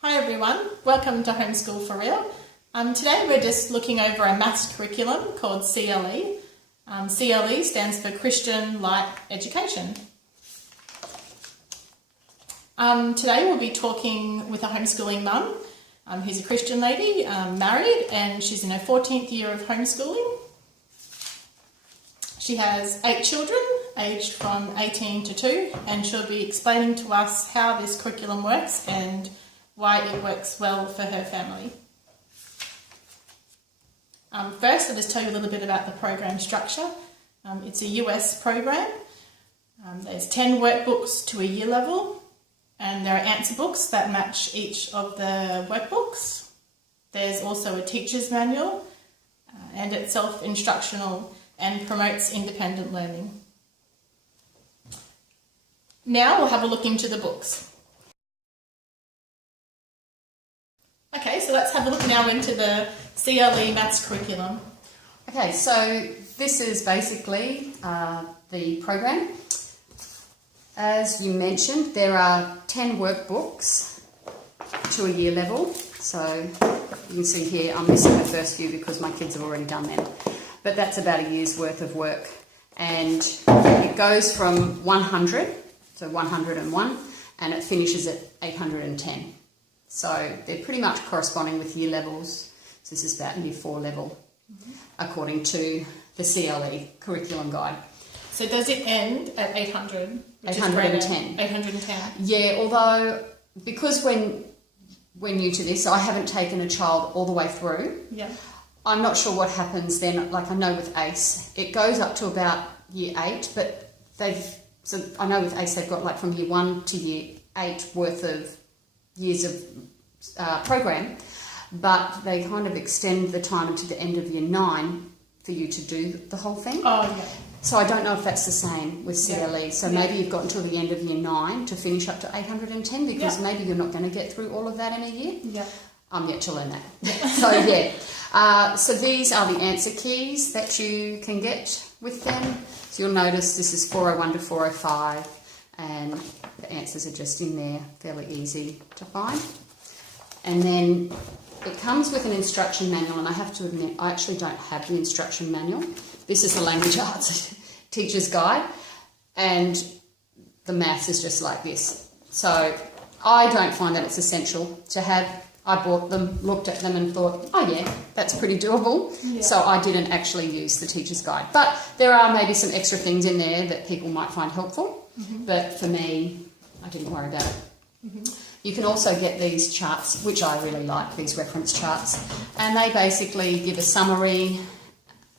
Hi everyone, welcome to Homeschool for Real. Today we're just looking over a maths curriculum called C.L.E. C.L.E. stands for Christian Light Education. Today we'll be talking with a homeschooling mum who's a Christian lady, married, and she's in her 14th year of homeschooling. She has 8 children aged from 18 to 2, and she'll be explaining to us how this curriculum works and why it works well for her family. First, I'll just tell you a little bit about the program structure. It's a US program. There's 10 workbooks to a year level, and there are answer books that match each of the workbooks. There's also a teacher's manual, and it's self-instructional and promotes independent learning. Now we'll have a look into the books. Okay, so let's have a look now into the C.L.E. maths curriculum. Okay, so this is basically the program. As you mentioned, there are 10 workbooks to a year level. So you can see here, I'm missing the first few because my kids have already done them. But that's about a year's worth of work. And it goes from 100, so 101, and it finishes at 810. So they're pretty much corresponding with year levels. So this is about year 4 level, according to the C.L.E. curriculum guide. So does it end at 800? 810. 810. Yeah, although because when we're new to this, I haven't taken a child all the way through. Yeah. I'm not sure what happens then. Like I know with ACE, it goes up to about year 8, but so I know with ACE they've got like from year 1 to year 8 worth of years of program, but they kind of extend the time to the end of year 9 for you to do the whole thing. Oh, yeah. So I don't know if that's the same with C.L.E. Yeah. So maybe you've got until the end of year 9 to finish up to 810 because maybe you're not going to get through all of that in a year. Yeah. I'm yet to learn that. So yeah. So these are the answer keys that you can get with them. So you'll notice this is 401 to 405 and the answers are just in there, fairly easy to find. And then it comes with an instruction manual, and I have to admit, I actually don't have the instruction manual. This is the language arts teacher's guide, and the maths is just like this. So I don't find that it's essential to have. I bought them, looked at them and thought, oh yeah, that's pretty doable. Yeah. So I didn't actually use the teacher's guide. But there are maybe some extra things in there that people might find helpful. But for me, I didn't worry about it. You can also get these charts, which I really like, these reference charts. And they basically give a summary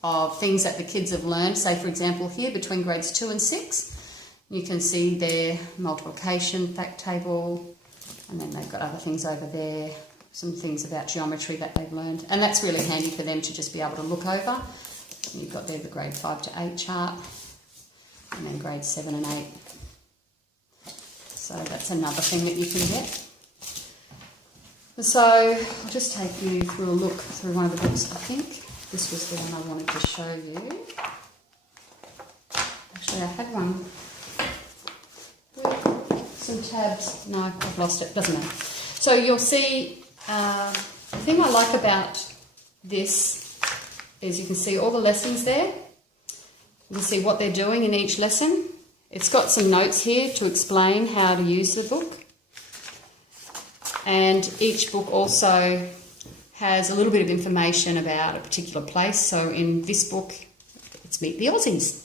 of things that the kids have learned. Say, for example, here between grades 2 and 6, you can see their multiplication fact table. And then they've got other things over there, some things about geometry that they've learned. And that's really handy for them to just be able to look over. And you've got there the grade 5 to 8 chart, and then grades 7 and 8. So that's another thing that you can get. So I'll just take you through a look through one of the books. I think this was the one I wanted to show you. Actually, I had one with some tabs. No, I've lost it. Doesn't matter. So you'll see, the thing I like about this is you can see all the lessons there. You can see what they're doing in each lesson. It's got some notes here to explain how to use the book. And each book also has a little bit of information about a particular place. So in this book, it's Meet the Aussies.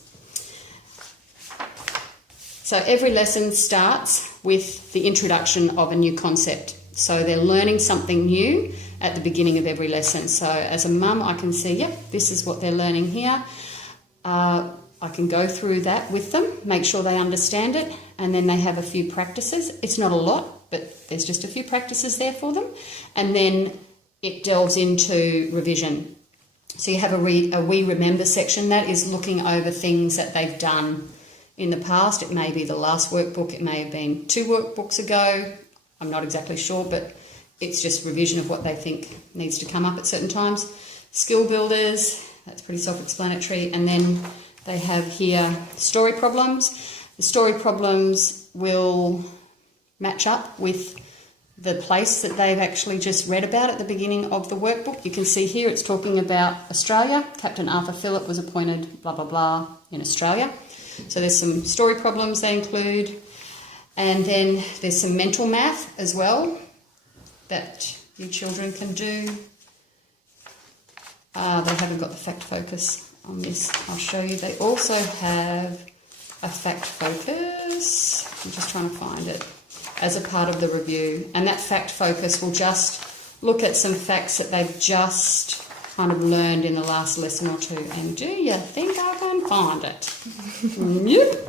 So every lesson starts with the introduction of a new concept. So they're learning something new at the beginning of every lesson. So as a mum, I can see, yep, this is what they're learning here. I can go through that with them, make sure they understand it, and then they have a few practices. It's not a lot, but there's just a few practices there for them. And then it delves into revision. So you have a We Remember section. That is looking over things that they've done in the past. It may be the last workbook. It may have been 2 workbooks ago. I'm not exactly sure, but it's just revision of what they think needs to come up at certain times. Skill builders, that's pretty self-explanatory. And then they have here story problems. The story problems will match up with the place that they've actually just read about at the beginning of the workbook. You can see here it's talking about Australia. Captain Arthur Phillip was appointed blah, blah, blah in Australia. So there's some story problems they include. And then there's some mental math as well that your children can do. They haven't got the fact focus on this. I'll show you. They also have a fact focus. I'm just trying to find it. As a part of the review, and that fact focus will just look at some facts that they've just kind of learned in the last lesson or two. And do you think I can find it? Yep.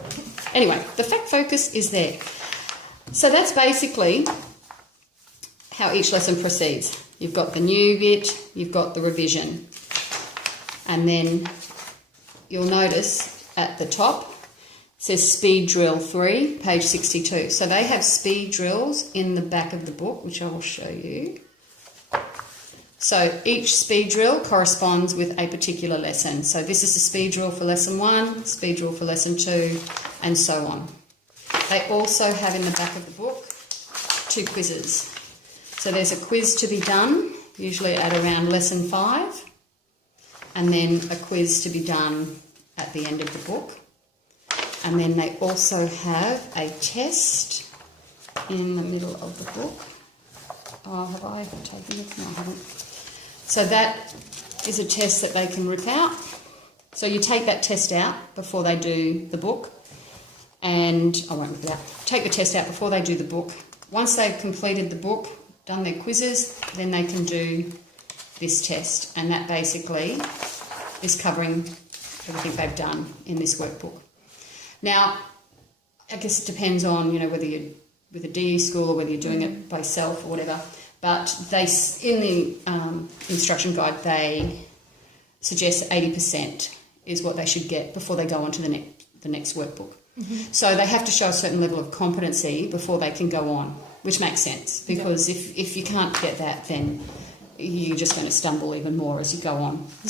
Anyway, the fact focus is there. So that's basically how each lesson proceeds. You've got the new bit, you've got the revision, and then you'll notice at the top it says Speed Drill 3, page 62. So they have speed drills in the back of the book, which I will show you. So each speed drill corresponds with a particular lesson. So this is the speed drill for lesson 1, speed drill for lesson 2, and so on. They also have in the back of the book 2 quizzes. So there's a quiz to be done, usually at around lesson 5, and then a quiz to be done at the end of the book. And then they also have a test in the middle of the book. Oh, have I taken it? No, I haven't. So that is a test that they can rip out. So you take that test out before they do the book. And I won't rip it out. Take the test out before they do the book. Once they've completed the book, done their quizzes, then they can do this test. And that basically is covering everything they've done in this workbook. Now, I guess it depends on, whether you're with a DE school or whether you're doing it by self or whatever. But they, in the instruction guide, they suggest 80% is what they should get before they go on to the next workbook. Mm-hmm. So they have to show a certain level of competency before they can go on, which makes sense because if you can't get that, then you're just going to stumble even more as you go on. Mm-hmm.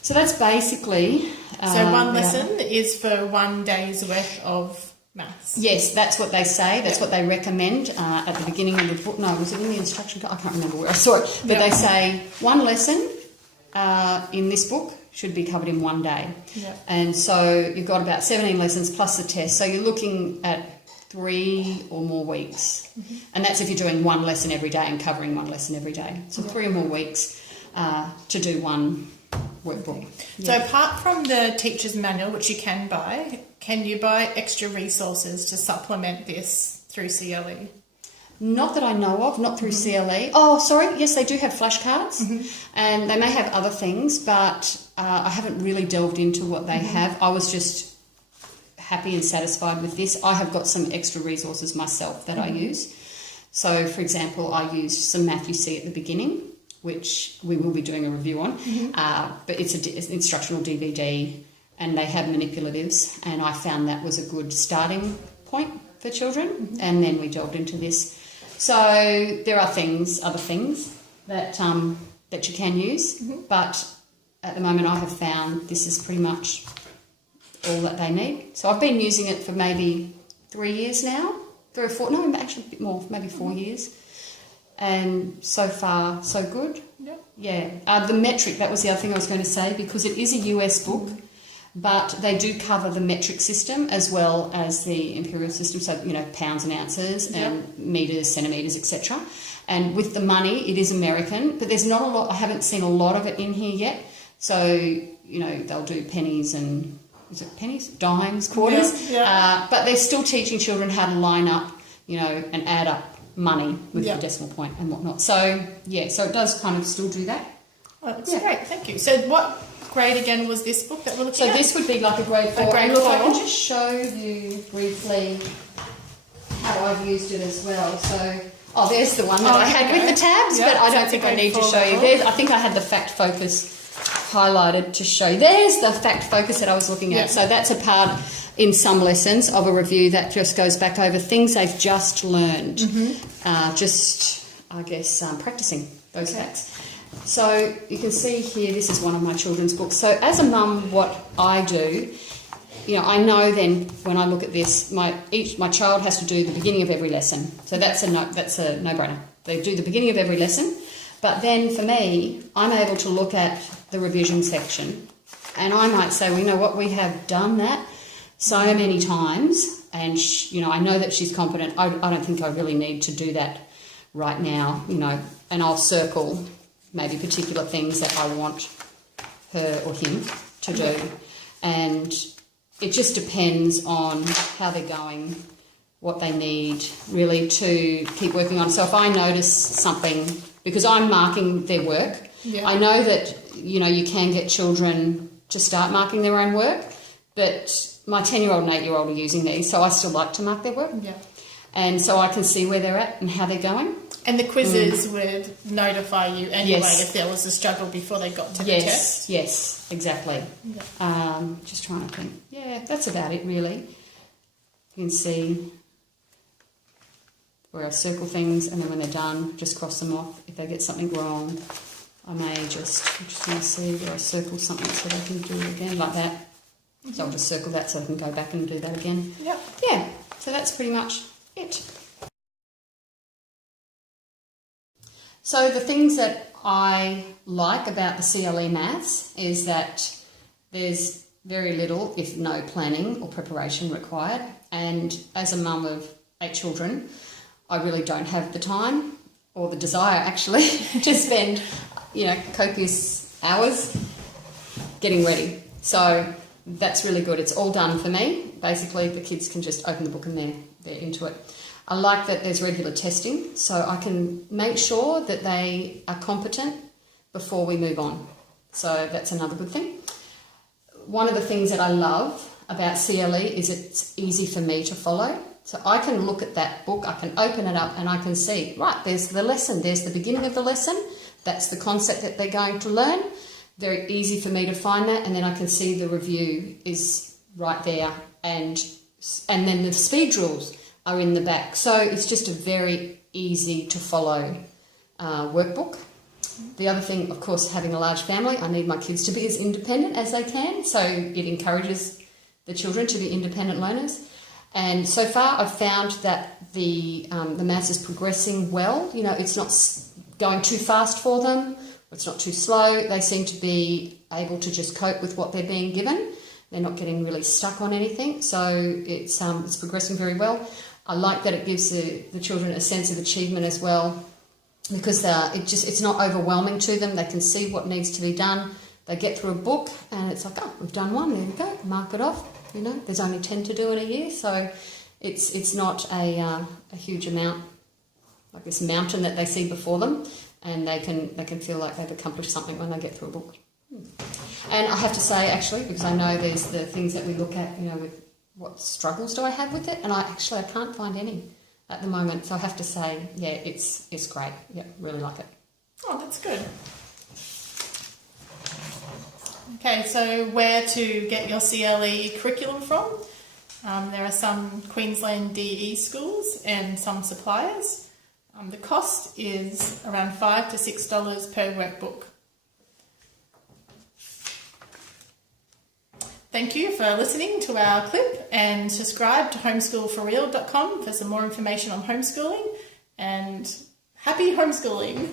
So that's basically... So one lesson is for 1 day's worth of maths? Yes, that's what they say. That's what they recommend at the beginning of the book. No, was it in the instruction guide? I can't remember where I saw it. But they say 1 lesson in this book should be covered in 1 day. Yeah. And so you've got about 17 lessons plus the test. So you're looking at 3 or more weeks. Mm-hmm. And that's if you're doing 1 lesson every day and covering 1 lesson every day. So 3 or more weeks to do 1 workbook. So apart from the teacher's manual, which you can you buy extra resources to supplement this through C.L.E? Not that I know of, not through C.L.E. Oh, sorry, yes, they do have flashcards, and they may have other things, but I haven't really delved into what they have. I was just happy and satisfied with this. I have got some extra resources myself that I use. So, for example, I used some Math You See at the beginning, which we will be doing a review on, but it's an instructional DVD, and they have manipulatives, and I found that was a good starting point for children, and then we delved into this. So there are other things that that you can use, but at the moment I have found this is pretty much all that they need. So I've been using it for maybe 3 years now, 3 or 4, no, actually a bit more, maybe 4 years. And so far, so good. Yeah. The metric, that was the other thing I was going to say, because it is a US book, but they do cover the metric system as well as the imperial system, so, pounds and ounces and metres, centimetres, etc. And with the money, it is American, but there's not a lot, I haven't seen a lot of it in here yet. So, they'll do pennies and, is it pennies? Dimes, quarters. But they're still teaching children how to line up, and add up money with the decimal point and whatnot. So, so it does kind of still do that. Oh, that's great, thank you. So what grade again was this book that we're looking at? So this would be like a grade 4. A grade look, 4. I can just show you briefly how I've used it as well. So, there's the one that I had with the tabs, but I don't think I need to show you. I think I had the fact focus highlighted to show you. There's the fact focus that I was looking at. So that's a part in some lessons of a review that just goes back over things they've just learned. Practicing those facts. So you can see here, this is one of my children's books. So as a mum, what I do I know then when I look at this, my child has to do the beginning of every lesson. So that's a no-brainer. They do the beginning of every lesson. But then for me, I'm able to look at the revision section and I might say, well, you know what, we have done that so many times and, I know that she's competent. I don't think I really need to do that right now, and I'll circle maybe particular things that I want her or him to do. And it just depends on how they're going, what they need really to keep working on. So if I notice something, because I'm marking their work, I know that, you can get children to start marking their own work, but my 10-year-old and 8-year-old are using these, so I still like to mark their work. Yeah. And so I can see where they're at and how they're going. And the quizzes would notify you anyway if there was a struggle before they got to the test? Yes, exactly. Yeah. Just trying to think. Yeah, that's about it really. You can see where I circle things and then when they're done, just cross them off. If they get something wrong, I may just want to see where I circle something so they can do it again, like that. Mm-hmm. So I'll just circle that so I can go back and do that again. Yep. Yeah, so that's pretty much it. So the things that I like about the C.L.E. maths is that there's very little, if no, planning or preparation required. And as a mum of 8 children, I really don't have the time or the desire actually to spend, copious hours getting ready. So that's really good. It's all done for me. Basically, the kids can just open the book and they're into it. I like that there's regular testing, so I can make sure that they are competent before we move on. So that's another good thing. One of the things that I love about C.L.E. is it's easy for me to follow. So I can look at that book, I can open it up and I can see, right, there's the lesson, there's the beginning of the lesson, that's the concept that they're going to learn. Very easy for me to find that, and then I can see the review is right there, and then the speed drills are in the back. So it's just a very easy to follow workbook. The other thing, of course, having a large family, I need my kids to be as independent as they can, so it encourages the children to be independent learners. And so far I've found that the maths is progressing well. It's not going too fast for them, it's not too slow. They seem to be able to just cope with what they're being given. They're not getting really stuck on anything, so it's progressing very well. I like that it gives the children a sense of achievement as well, because it's not overwhelming to them. They can see what needs to be done. They get through a book and it's like, oh, we've done one, there we go, mark it off. There's only 10 to do in a year, so it's not a huge amount, like this mountain that they see before them, and they can feel like they've accomplished something when they get through a book. And I have to say, actually, because I know there's the things that we look at, with what struggles do I have with it, and I can't find any at the moment. So I have to say, yeah, it's great. Yeah, really like it. Oh, that's good. Okay, so where to get your C.L.E. curriculum from? There are some Queensland DE schools and some suppliers. The cost is around $5 to $6 per workbook. Thank you for listening to our clip, and subscribe to homeschoolforreal.com for some more information on homeschooling, and happy homeschooling!